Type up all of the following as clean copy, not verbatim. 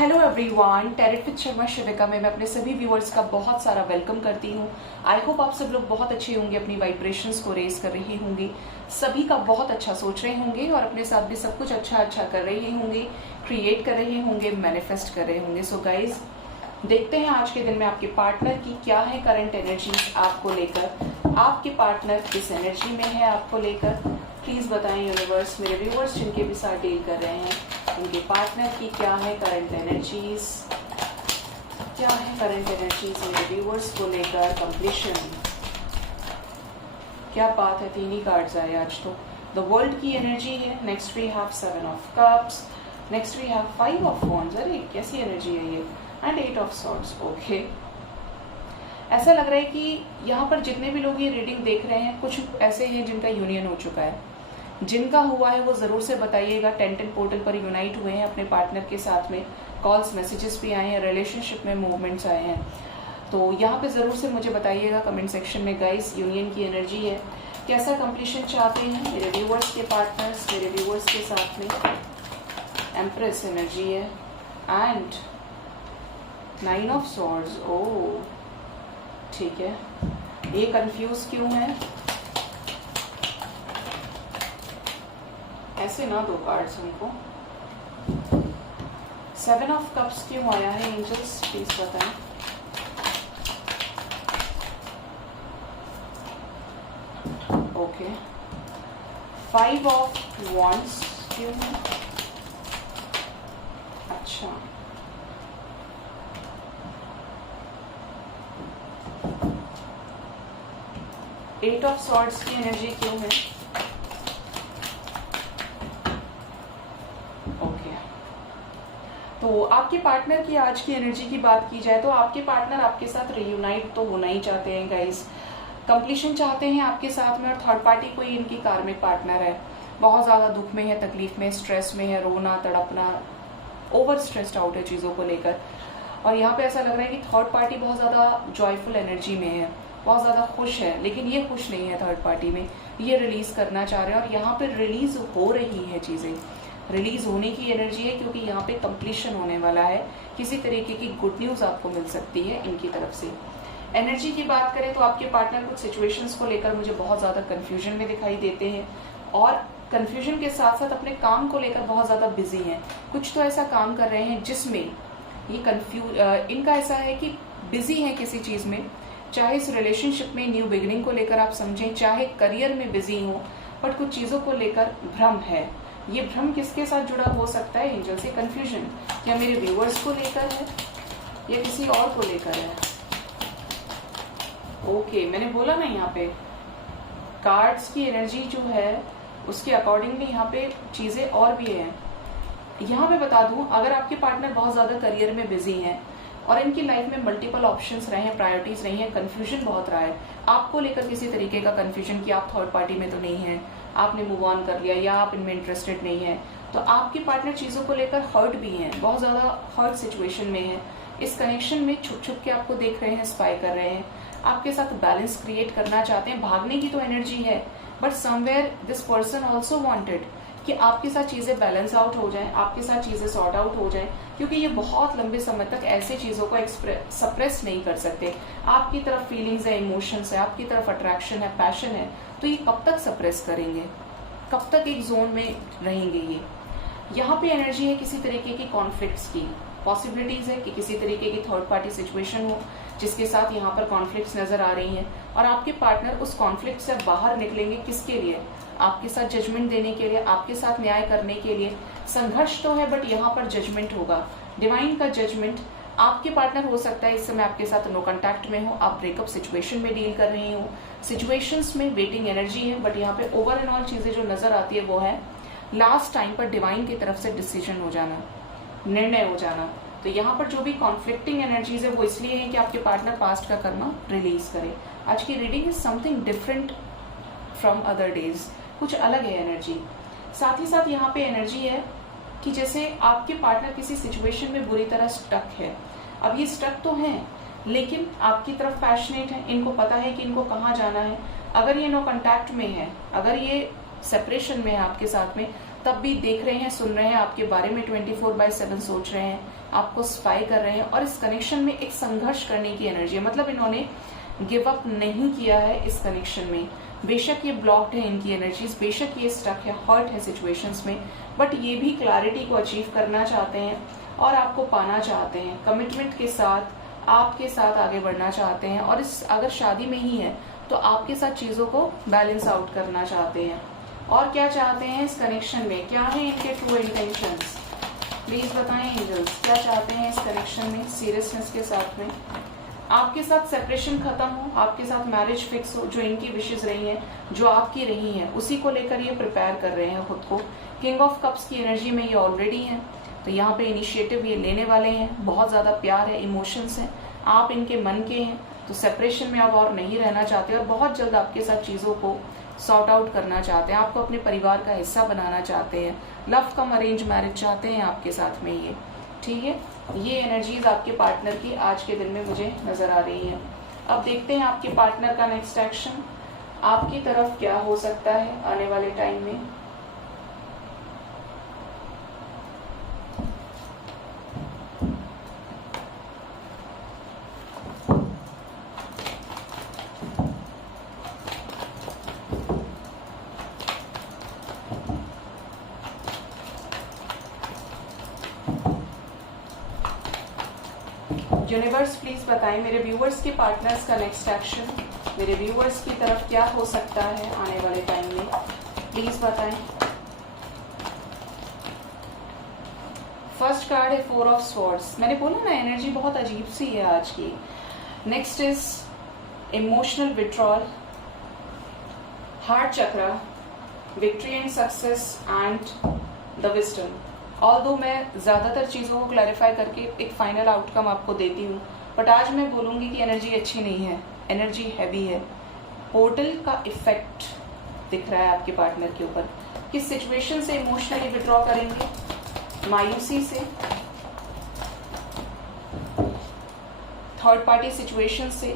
Hello everyone, tarot with Sharma Shivika में मैं अपने सभी व्यूअर्स का बहुत सारा वेलकम करती हूँ। आई होप आप सब लोग बहुत अच्छे होंगे, अपनी वाइब्रेशंस को रेज कर रही होंगी, सभी का बहुत अच्छा सोच रहे होंगे और अपने साथ भी सब कुछ अच्छा अच्छा कर रहे होंगे, क्रिएट कर रहे होंगे, मैनिफेस्ट कर रहे होंगे। सो गाइज, देखते हैं आज के दिन में आपके पार्टनर की क्या है करंट एनर्जी आपको लेकर। आपके पार्टनर किस एनर्जी में है आपको लेकर, प्लीज बताएं यूनिवर्स। मेरे व्यूअर्स जिनके भी साथ डील कर रहे हैं, उनके पार्टनर की क्या है करंट एनर्जीज, क्या है करंट एनर्जीज मेरे व्यूअर्स को लेकर। कंप्लीशन, क्या बात है, 3 ही कार्ड्स आए आज तो। द वर्ल्ड की एनर्जी है। Next we have 7 of cups, next we have 5 of wands. अरे कैसी एनर्जी है ये, एंड 8 ऑफ सॉर्ड्स। ओके, ऐसा लग रहा है कि यहाँ पर जितने भी लोग ये रीडिंग देख रहे हैं, कुछ ऐसे हैं जिनका यूनियन हो चुका है। जिनका हुआ है वो जरूर से बताइएगा। 10 पोर्टल पर यूनाइट हुए हैं अपने पार्टनर के साथ में, कॉल्स मैसेजेस भी आए हैं, रिलेशनशिप में मूवमेंट्स आए हैं, तो यहाँ पे जरूर से मुझे बताइएगा कमेंट सेक्शन में। गाइस, यूनियन की एनर्जी है, कैसा कंप्लीशन चाहते हैं मेरे व्यूअर्स के पार्टनर्स, मेरे व्यूअर्स के साथ में। एम्प्रेस एनर्जी है एंड 9 ऑफ सॉर्ड्स। ओह ठीक है, ये कंफ्यूज क्यों है, ऐसे ना दो कार्ड्स उनको। 7 ऑफ कप्स क्यों आया है एंजल्स, प्लीज बताएं। ओके, 5 ऑफ वॉन्ड्स क्यों है। अच्छा, एट ऑफ सॉर्ड्स की एनर्जी क्यों है। ओके, तो आपके पार्टनर की आज की एनर्जी की बात की जाए तो आपके पार्टनर आपके साथ रियूनाइट तो होना ही चाहते हैं गाइस, कंप्लीशन चाहते हैं आपके साथ में। और थर्ड पार्टी कोई इनकी कार्मिक पार्टनर है, बहुत ज्यादा दुख में है, तकलीफ में, स्ट्रेस में है, रोना तड़पना, ओवर स्ट्रेस्ड आउट है चीजों को लेकर। और यहाँ पे ऐसा लग रहा है कि थर्ड पार्टी बहुत ज्यादा जॉयफुल एनर्जी में है, बहुत ज्यादा खुश है, लेकिन ये खुश नहीं है थर्ड पार्टी में, ये रिलीज करना चाह रहे हैं। और यहाँ पे रिलीज हो रही है चीजें, रिलीज होने की एनर्जी है, क्योंकि यहाँ पे कंप्लीशन होने वाला है। किसी तरीके की गुड न्यूज आपको मिल सकती है इनकी तरफ से। एनर्जी की बात करें तो आपके पार्टनर कुछ सिचुएशंस को लेकर मुझे बहुत ज्यादा कंफ्यूजन में दिखाई देते हैं, और कंफ्यूजन के साथ साथ अपने काम को लेकर बहुत ज्यादा बिजी हैं। कुछ तो ऐसा काम कर रहे हैं जिसमें ये इनका ऐसा है कि बिजी है किसी चीज में, चाहे इस रिलेशनशिप में न्यू बिगिनिंग को लेकर आप समझें, चाहे करियर में बिजी हो, बट कुछ चीजों को लेकर भ्रम है। ये भ्रम किसके साथ जुड़ा हो सकता है एंजल से? कंफ्यूजन क्या मेरे व्यूअर्स को लेकर है या किसी और को लेकर है? ओके, मैंने बोला ना, यहाँ पे कार्ड्स की एनर्जी जो है उसके अकॉर्डिंगली यहाँ पे चीजें और भी हैं। यहाँ पे बता दूं, अगर आपके पार्टनर बहुत ज्यादा करियर में बिजी हैं और इनकी लाइफ में मल्टीपल ऑप्शंस रहे हैं, प्रायोरिटीज रही हैं, कंफ्यूजन बहुत रहा है आपको लेकर, किसी तरीके का कंफ्यूजन कि आप थर्ड पार्टी में तो नहीं है, आपने मूव ऑन कर लिया या आप इनमें इंटरेस्टेड नहीं है, तो आपके पार्टनर चीजों को लेकर हर्ट भी हैं, बहुत ज्यादा हर्ट सिचुएशन में है। इस कनेक्शन में छुप छुप के आपको देख रहे हैं, स्पाई कर रहे हैं, आपके साथ बैलेंस क्रिएट करना चाहते हैं। भागने की तो एनर्जी है, but somewhere this person also wanted कि आपके साथ चीजें बैलेंस आउट हो जाएं, आपके साथ चीजें सॉर्ट आउट हो जाएं, क्योंकि ये बहुत लंबे समय तक ऐसे चीजों को सप्रेस नहीं कर सकते। आपकी तरफ फीलिंग्स है, इमोशंस है, आपकी तरफ अट्रैक्शन है, पैशन है, तो ये कब तक सप्रेस करेंगे, कब तक एक जोन में रहेंगे ये। यहाँ पे एनर्जी है किसी तरीके की कॉन्फ्लिक्ट्स की, पॉसिबिलिटीज है कि किसी तरीके की थर्ड पार्टी सिचुएशन हो जिसके साथ यहाँ पर कॉन्फ्लिक्ट्स नजर आ रही हैं, और आपके पार्टनर उस कॉन्फ्लिक्ट से बाहर निकलेंगे किसके लिए? आपके साथ जजमेंट देने के लिए, आपके साथ न्याय करने के लिए। संघर्ष तो है, बट यहाँ पर जजमेंट होगा, डिवाइन का जजमेंट। आपके पार्टनर हो सकता है इस समय आपके साथ नो कांटेक्ट में हो, आप ब्रेकअप सिचुएशन में डील कर रही हो, सिचुएशंस में वेटिंग एनर्जी है, बट यहाँ पे ओवर एंड ऑल चीजें जो नजर आती है वो है लास्ट टाइम पर डिवाइन की तरफ से डिसीजन हो जाना, निर्णय हो जाना। तो यहाँ पर जो भी कॉन्फ्लिक्टिंग एनर्जीज है वो इसलिए है कि आपके पार्टनर पास्ट का कर्मा रिलीज करे। आज की reading is something different from other days, कुछ अलग है एनर्जी। साथ ही साथ यहाँ पे एनर्जी है कि जैसे आपके पार्टनर किसी सिचुएशन में बुरी तरह स्टक है। अब ये स्टक तो हैं, लेकिन आपकी तरफ पैशनेट है, इनको पता है कि इनको कहाँ जाना है। अगर ये नो कांटेक्ट में है, अगर ये सेपरेशन में है आपके साथ में, तब भी देख रहे हैं, सुन रहे हैं आपके बारे में, 24/7 सोच रहे हैं आपको स्पाई कर रहे हैं और इस कनेक्शन में एक संघर्ष करने की एनर्जी है। मतलब इन्होंने गिव अप नहीं किया है इस कनेक्शन में। बेशक ये ब्लॉक्ड है इनकी एनर्जीज, बेशक ये स्टक है, हर्ट है सिचुएशंस में, बट ये भी क्लैरिटी को अचीव करना चाहते हैं और आपको पाना चाहते हैं। कमिटमेंट के साथ आपके साथ आगे बढ़ना चाहते हैं और इस अगर शादी में ही है तो आपके साथ चीजों को बैलेंस आउट करना चाहते हैं। और क्या चाहते हैं इस कनेक्शन में, क्या है इनके ट्रू इंटेंशंस, प्लीज बताएं एंजल्स, क्या चाहते हैं इस कनेक्शन में सीरियसनेस के साथ में। आपके साथ सेपरेशन खत्म हो, आपके साथ मैरिज फिक्स हो, जो इनकी विशेष रही हैं, जो आपकी रही हैं, उसी को लेकर ये प्रिपेयर कर रहे हैं खुद को। किंग ऑफ कप्स की एनर्जी में ये ऑलरेडी हैं, तो यहाँ पे इनिशिएटिव ये लेने वाले हैं। बहुत ज्यादा प्यार है, इमोशंस हैं, आप इनके मन के हैं, तो सेपरेशन में आप और नहीं रहना चाहते और बहुत जल्द आपके साथ चीजों को सॉर्ट आउट करना चाहते हैं, आपको अपने परिवार का हिस्सा बनाना चाहते हैं। लव कम अरेंज मैरिज चाहते हैं आपके साथ में ये, ठीक है। ये एनर्जीज आपके पार्टनर की आज के दिन में मुझे नजर आ रही है। अब देखते हैं आपके पार्टनर का नेक्स्ट एक्शन आपकी तरफ क्या हो सकता है आने वाले टाइम में। यूनिवर्स प्लीज बताएं मेरे व्यूअर्स के पार्टनर्स का नेक्स्ट एक्शन मेरे व्यूअर्स की तरफ क्या हो सकता है आने वाले टाइम में, प्लीज बताएं। फर्स्ट कार्ड है 4 ऑफ स्वॉर्ड्स। मैंने बोला ना एनर्जी बहुत अजीब सी है आज की। Next is emotional withdrawal, heart chakra, victory and success and the wisdom. Although मैं ज्यादातर चीजों को क्लैरिफाई करके एक फाइनल आउटकम आपको देती हूँ, बट आज मैं बोलूंगी कि एनर्जी अच्छी नहीं है, एनर्जी हैवी है। पोर्टल का इफेक्ट दिख रहा है आपके पार्टनर के ऊपर। किस सिचुएशन से इमोशनली विड्रॉ करेंगे, मायूसी से, थर्ड पार्टी सिचुएशन से,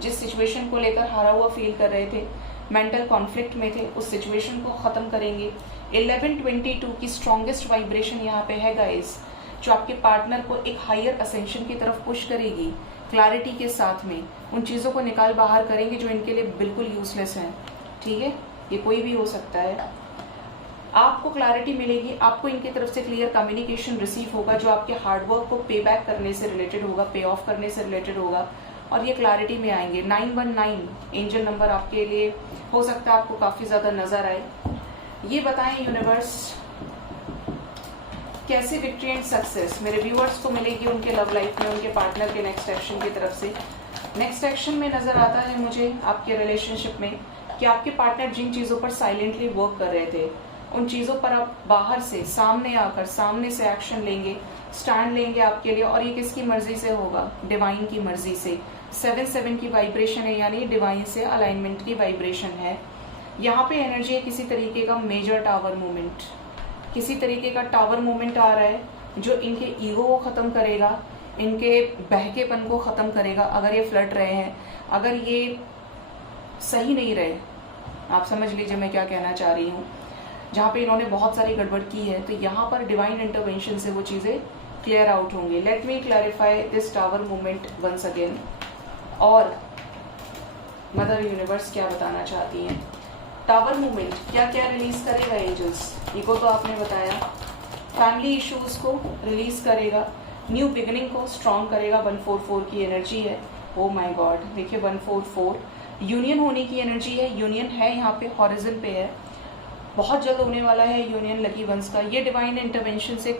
जिस सिचुएशन को लेकर हारा हुआ फील कर रहे थे, मेंटल कॉन्फ्लिक्ट में थे, उस सिचुएशन को खत्म करेंगे। 1122 की स्ट्रॉन्गेस्ट वाइब्रेशन यहाँ पे है गाइस, जो आपके पार्टनर को एक हायर असेंशन की तरफ पुश करेगी। क्लैरिटी के साथ में उन चीजों को निकाल बाहर करेंगे जो इनके लिए बिल्कुल यूजलेस हैं, ठीक है। ये कोई भी हो सकता है। आपको क्लैरिटी मिलेगी, आपको इनकी तरफ से क्लियर कम्युनिकेशन रिसीव होगा जो आपके हार्डवर्क को पे बैक करने से रिलेटेड होगा, पे ऑफ करने से रिलेटेड होगा, और ये क्लैरिटी में आएंगे। 919 एंजल नंबर आपके लिए हो सकता है आपको काफी ज्यादा नजर आए। ये बताएं यूनिवर्स कैसे विक्ट्री एंड सक्सेस मेरे व्यूअर्स को मिलेगी उनके लव लाइफ में, उनके पार्टनर के नेक्स्ट एक्शन की तरफ से। नेक्स्ट एक्शन में नजर आता है मुझे आपके रिलेशनशिप में कि आपके पार्टनर जिन चीजों पर साइलेंटली वर्क कर रहे थे, उन चीजों पर आप बाहर से सामने आकर सामने से एक्शन लेंगे, स्टैंड लेंगे आपके लिए। और ये किसकी मर्जी से होगा, डिवाइन की मर्जी से। 7-7 की वाइब्रेशन है, यानी डिवाइन से अलाइनमेंट की वाइब्रेशन है। यहाँ पे एनर्जी है किसी तरीके का मेजर टावर मूवमेंट, किसी तरीके का टावर मूवमेंट आ रहा है जो इनके ईगो को खत्म करेगा, इनके बहकेपन को खत्म करेगा। अगर ये फ्लर्ट रहे हैं, अगर ये सही नहीं रहे, आप समझ लीजिए मैं क्या कहना चाह रही हूँ, जहाँ पे इन्होंने बहुत सारी गड़बड़ की है, तो यहाँ पर डिवाइन इंटरवेंशन से वो चीजें क्लियर आउट होंगी। Let me clarify this tower movement once again. और मदर यूनिवर्स क्या बताना चाहती हैं, टावर मूवमेंट क्या क्या रिलीज करेगा एंजल्स, ईगो तो आपने बताया, फैमिली इश्यूज को रिलीज करेगा, न्यू बिगिनिंग को स्ट्रॉन्ग करेगा। 144 की एनर्जी है, ओ माय गॉड, देखिए 144 यूनियन होने की एनर्जी है। यूनियन है यहाँ पे, हॉरिजन पे है, बहुत जल्द होने वाला है यूनियन लकी वंस का। ये डिवाइन इंटरवेंशन से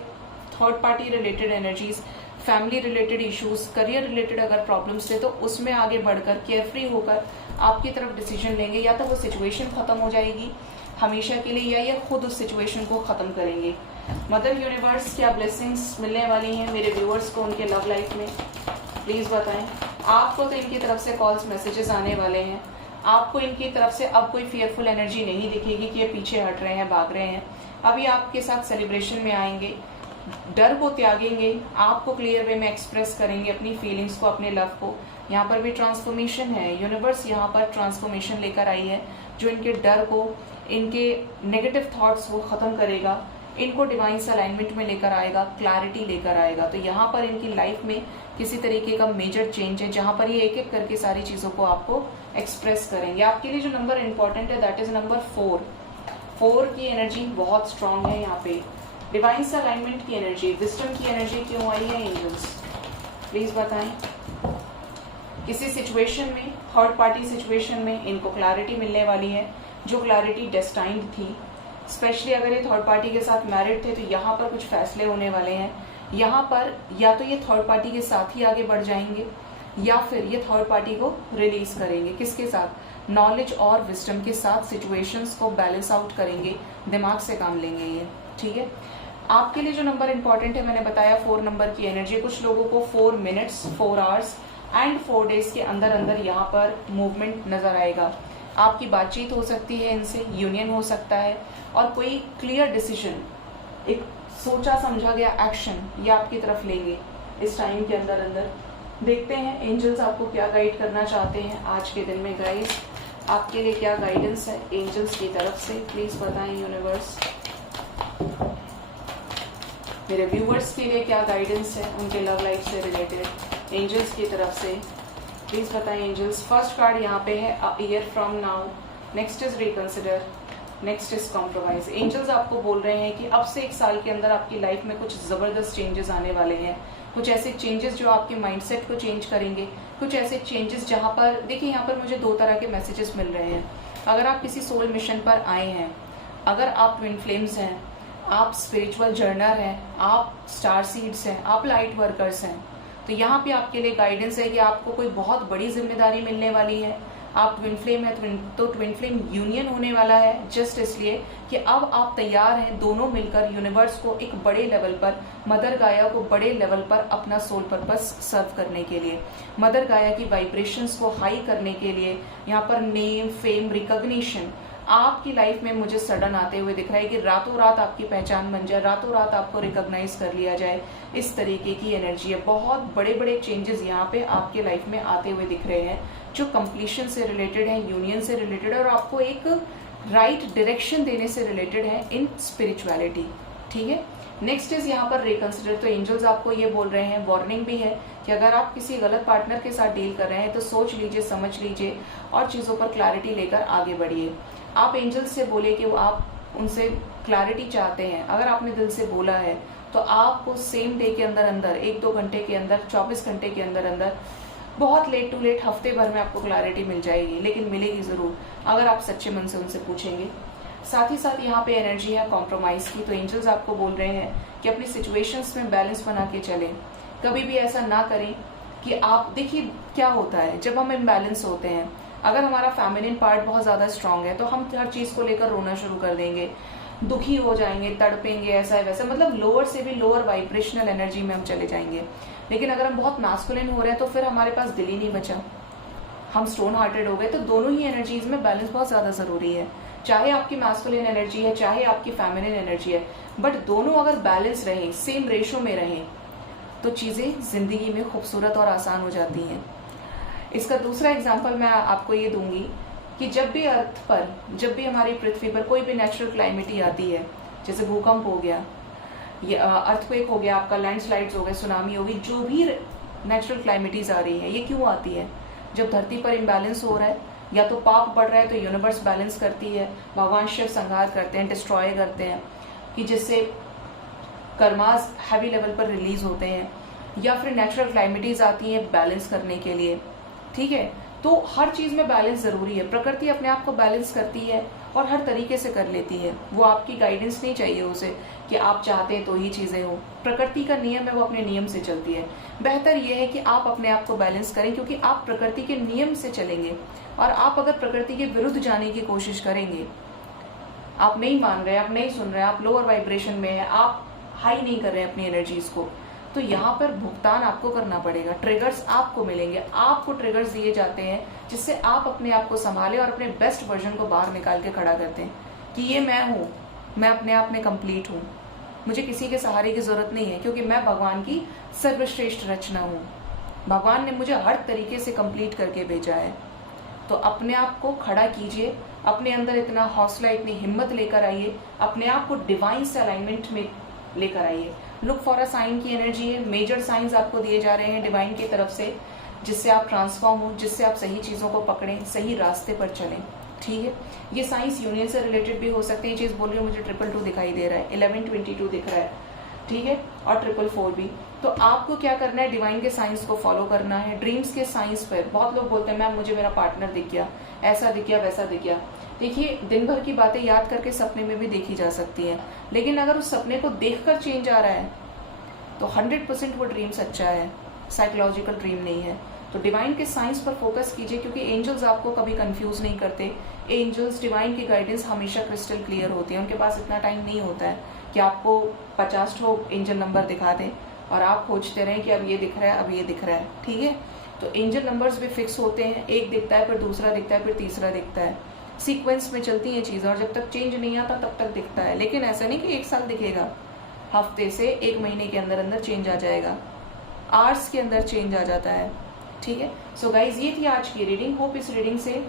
third party related energies, family related issues, career related अगर प्रॉब्लम्स थे तो उसमें आगे बढ़कर केयरफ्री होकर आपकी तरफ डिसीजन लेंगे। या तो वो सिचुएशन खत्म हो जाएगी हमेशा के लिए, या ये खुद उस सिचुएशन को खत्म करेंगे। मदर यूनिवर्स क्या ब्लेसिंग्स मिलने वाली हैं मेरे व्यूअर्स को उनके लव लाइफ में, प्लीज बताएं। आपको तो इनकी तरफ से कॉल्स मैसेजेस आने वाले हैं, आपको इनकी तरफ से अब कोई फियरफुल एनर्जी नहीं दिखेगी कि ये पीछे हट रहे हैं, भाग रहे हैं। अभी आपके साथ सेलिब्रेशन में आएंगे, डर को त्यागेंगे, आपको क्लियर वे में एक्सप्रेस करेंगे अपनी फीलिंग्स को, अपने लव को। यहाँ पर भी ट्रांसफॉर्मेशन है, यूनिवर्स यहाँ पर ट्रांसफॉर्मेशन लेकर आई है जो इनके डर को, इनके नेगेटिव थॉट्स को खत्म करेगा। इनको डिवाइन अलाइनमेंट में लेकर आएगा, क्लैरिटी लेकर आएगा। तो यहाँ पर इनकी लाइफ में किसी तरीके का मेजर चेंज है, जहां पर ये एक एक करके सारी चीजों को आपको एक्सप्रेस करेंगे। आपके लिए जो नंबर इंपॉर्टेंट है दैट इज नंबर 4। 4 की एनर्जी बहुत स्ट्रांग है यहाँ पे। डिवाइन अलाइनमेंट की एनर्जी, विजडम की एनर्जी क्यों आई है एंजल्स, प्लीज बताएं। किसी सिचुएशन में, थर्ड पार्टी सिचुएशन में इनको क्लैरिटी मिलने वाली है, जो क्लैरिटी डेस्टाइन्ड थी। स्पेशली अगर ये थर्ड पार्टी के साथ मैरिड थे तो यहाँ पर कुछ फैसले होने वाले हैं। यहाँ पर या तो ये थर्ड पार्टी के साथ ही आगे बढ़ जाएंगे या फिर ये थर्ड पार्टी को रिलीज करेंगे। किसके साथ? नॉलेज और विजडम के साथ सिचुएशंस को बैलेंस आउट करेंगे, दिमाग से काम लेंगे ये, ठीक है। आपके लिए जो नंबर इंपॉर्टेंट है मैंने बताया 4 नंबर की एनर्जी। कुछ लोगों को 4 मिनट्स, 4 आवर्स एंड 4 डेज के अंदर अंदर यहाँ पर मूवमेंट नजर आएगा। आपकी बातचीत हो सकती है इनसे, यूनियन हो सकता है और कोई क्लियर डिसीजन, एक सोचा समझा गया एक्शन ये आपकी तरफ लेंगे इस टाइम के अंदर अंदर। देखते हैं एंजल्स आपको क्या गाइड करना चाहते हैं आज के दिन में। गाइस आपके लिए क्या गाइडेंस है एंजल्स की तरफ से, प्लीज बताएं यूनिवर्स। मेरे व्यूवर्स के लिए क्या गाइडेंस है उनके लव लाइफ से रिलेटेड एंजल्स की तरफ से, प्लीज बताएं एंजल्स। फर्स्ट कार्ड यहाँ पे है a year from now, next is reconsider, next is compromise. Angels आपको बोल रहे हैं कि अब से 1 साल के अंदर आपकी लाइफ में कुछ जबरदस्त चेंजेस आने वाले हैं। कुछ ऐसे चेंजेस जो आपके माइंडसेट को चेंज करेंगे, कुछ ऐसे चेंजेस जहां पर, देखिए यहाँ पर मुझे 2 तरह के मैसेजेस मिल रहे हैं। अगर आप किसी सोल मिशन पर आए हैं, अगर आप ट्विन फ्लेम्स हैं, आप स्पिरिचुअल जर्नर हैं, आप स्टार सीड्स हैं, आप लाइट वर्कर्स हैं, तो यहाँ पे आपके लिए गाइडेंस है कि आपको कोई बहुत बड़ी जिम्मेदारी मिलने वाली है। आप ट्विन फ्लेम है तो ट्विन फ्लेम यूनियन होने वाला है, जस्ट इसलिए कि अब आप तैयार हैं दोनों मिलकर यूनिवर्स को एक बड़े लेवल पर, मदर गाया को बड़े लेवल पर अपना सोल पर्पस सर्व करने के लिए, मदर गाया की वाइब्रेशंस को हाई करने के लिए। यहाँ पर नेम, फेम, रिकॉग्निशन आपकी लाइफ में मुझे सडन आते हुए दिख रहा है कि रातों रात आपकी पहचान बन जाए, रातों रात आपको रिकॉग्नाइज कर लिया जाए। इस तरीके की एनर्जी है। बहुत बड़े बड़े चेंजेस यहाँ पे आपके लाइफ में आते हुए दिख रहे हैं, जो कंप्लीशन से रिलेटेड है, यूनियन से रिलेटेड है और आपको एक राइट डायरेक्शन देने से रिलेटेड है इन स्पिरिचुअलिटी, ठीक है। नेक्स्ट इज यहाँ पर रिकंसिडर। तो एंजल्स आपको ये बोल रहे हैं, वार्निंग भी है कि अगर आप किसी गलत पार्टनर के साथ डील कर रहे हैं तो सोच लीजिए, समझ लीजिए और चीजों पर क्लैरिटी लेकर आगे बढ़िए। आप एंजल्स से बोले कि वो आप उनसे क्लैरिटी चाहते हैं। अगर आपने दिल से बोला है तो आपको सेम डे के अंदर अंदर, 1-2 घंटे के अंदर, 24 घंटे के अंदर अंदर, बहुत लेट टू लेट हफ्ते भर में आपको क्लैरिटी मिल जाएगी, लेकिन मिलेगी जरूर अगर आप सच्चे मन से उनसे पूछेंगे। साथ ही साथ यहाँ पे एनर्जी है कॉम्प्रोमाइज की। तो एंजल्स आपको बोल रहे हैं कि अपनी सिचुएशंस में बैलेंस बना के चलें। कभी भी ऐसा ना करें कि आप, देखिए क्या होता है जब हम इम्बैलेंस होते हैं, अगर हमारा फेमिनिन पार्ट बहुत ज्यादा स्ट्रांग है तो हम हर चीज को लेकर रोना शुरू कर देंगे, दुखी हो जाएंगे, तड़पेंगे, ऐसा है वैसा, मतलब लोअर से भी लोअर वाइब्रेशनल एनर्जी में हम चले जाएंगे। लेकिन अगर हम बहुत मैस्कुलिन हो रहे हैं तो फिर हमारे पास दिल ही नहीं बचा, हम स्टोन हार्टेड हो गए। तो दोनों ही एनर्जीज में बैलेंस बहुत ज्यादा जरूरी है, चाहे आपकी मैस्कुलिन एनर्जी है चाहे आपकी फेमिनिन एनर्जी है, बट दोनों अगर बैलेंस रहे, सेम रेशो में रहे, तो चीजें जिंदगी में खूबसूरत और आसान हो जाती हैं। इसका दूसरा एग्जाम्पल मैं आपको ये दूंगी कि जब भी अर्थ पर, जब भी हमारी पृथ्वी पर कोई भी नेचुरल क्लाइमेटी आती है, जैसे भूकंप हो गया, अर्थक्वेक हो गया, आपका लैंडस्लाइड्स हो गए, सुनामी होगी, जो भी नेचुरल क्लाइमेटीज आ रही है, ये क्यों आती है? जब धरती पर इम्बैलेंस हो रहा है, या तो पाप बढ़ रहा है तो यूनिवर्स बैलेंस करती है, भगवान शिव संहार करते हैं, डिस्ट्रॉय करते हैं, कि जिससे कर्मास हैवी लेवल पर रिलीज होते हैं, या फिर नेचुरल क्लाइमेटीज आती हैं बैलेंस करने के लिए, ठीक है। तो हर चीज में बैलेंस जरूरी है। प्रकृति अपने आप को बैलेंस करती है और हर तरीके से कर लेती है, वो आपकी गाइडेंस नहीं चाहिए उसे कि आप चाहते हैं तो ही चीजें हो। प्रकृति का नियम है, वो अपने नियम से चलती है। बेहतर यह है कि आप अपने आप को बैलेंस करें, क्योंकि आप प्रकृति के नियम से चलेंगे और आप अगर प्रकृति के विरुद्ध जाने की कोशिश करेंगे, आप नहीं मान रहे, आप नहीं सुन रहे, आप लोअर वाइब्रेशन में है, आप हाई नहीं कर रहे हैं अपनी एनर्जीज को, तो यहाँ पर भुगतान आपको करना पड़ेगा। ट्रिगर्स आपको मिलेंगे, आपको ट्रिगर्स दिए जाते हैं जिससे आप अपने आप को संभालें और अपने बेस्ट वर्जन को बाहर निकाल के खड़ा करते हैं कि ये मैं हूँ, मैं अपने आप में कंप्लीट हूँ, मुझे किसी के सहारे की जरूरत नहीं है, क्योंकि मैं भगवान की सर्वश्रेष्ठ रचना हूँ। भगवान ने मुझे हर तरीके से कंप्लीट करके भेजा है। तो अपने आप को खड़ा कीजिए अपने अंदर इतना हौसला, इतनी हिम्मत लेकर आइए, अपने आप को डिवाइन से अलाइनमेंट में लेकर आइए। लुक फॉर अ साइन की एनर्जी है, मेजर साइंस आपको दिए जा रहे हैं डिवाइन की तरफ से, जिससे आप ट्रांसफॉर्म हो, जिससे आप सही चीजों को पकड़ें, सही रास्ते पर चलें। ठीक है, ये साइंस यूनियन से रिलेटेड भी हो सकती है। ये चीज बोल रही हूँ, मुझे 222 दिखाई दे रहा है, 1122 दिख रहा है, ठीक है, और 444 भी। तो आपको क्या करना है, डिवाइन के साइंस को फॉलो करना है। ड्रीम्स के साइंस पर बहुत लोग बोलते हैं मैम मुझे मेरा पार्टनर दिख गया, ऐसा दिख गया, वैसा दिख गया। देखिए, दिन भर की बातें याद करके सपने में भी देखी जा सकती है, लेकिन अगर उस सपने को देखकर चेंज आ रहा है तो 100% वो ड्रीम सच्चा है, साइकोलॉजिकल ड्रीम नहीं है। तो डिवाइन के साइंस पर फोकस कीजिए, क्योंकि एंजल्स आपको कभी कंफ्यूज नहीं करते। एंजल्स, डिवाइन की गाइडेंस हमेशा क्रिस्टल क्लियर होती है। उनके पास इतना टाइम नहीं होता है कि आपको 50 ठो एंजल नंबर दिखा दें और आप खोजते रहें कि अब ये दिख रहा है, अब ये दिख रहा है। ठीक है, तो एंजल नंबर्स भी फिक्स होते हैं, एक दिखता है, फिर दूसरा दिखता है, फिर तीसरा दिखता है, सीक्वेंस में चलती हैं चीज़ें, और जब तक चेंज नहीं आता तब तक दिखता है। लेकिन ऐसा नहीं कि 1 साल दिखेगा, हफ्ते से 1 महीने के अंदर अंदर चेंज आ जाएगा, आवर्स के अंदर चेंज आ जाता है। ठीक है, सो गाइज, ये थी आज की रीडिंग। होप इस रीडिंग से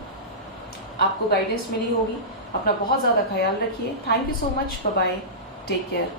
आपको गाइडेंस मिली होगी। अपना बहुत ज़्यादा ख्याल रखिए। Thank you so much, bye bye, take care.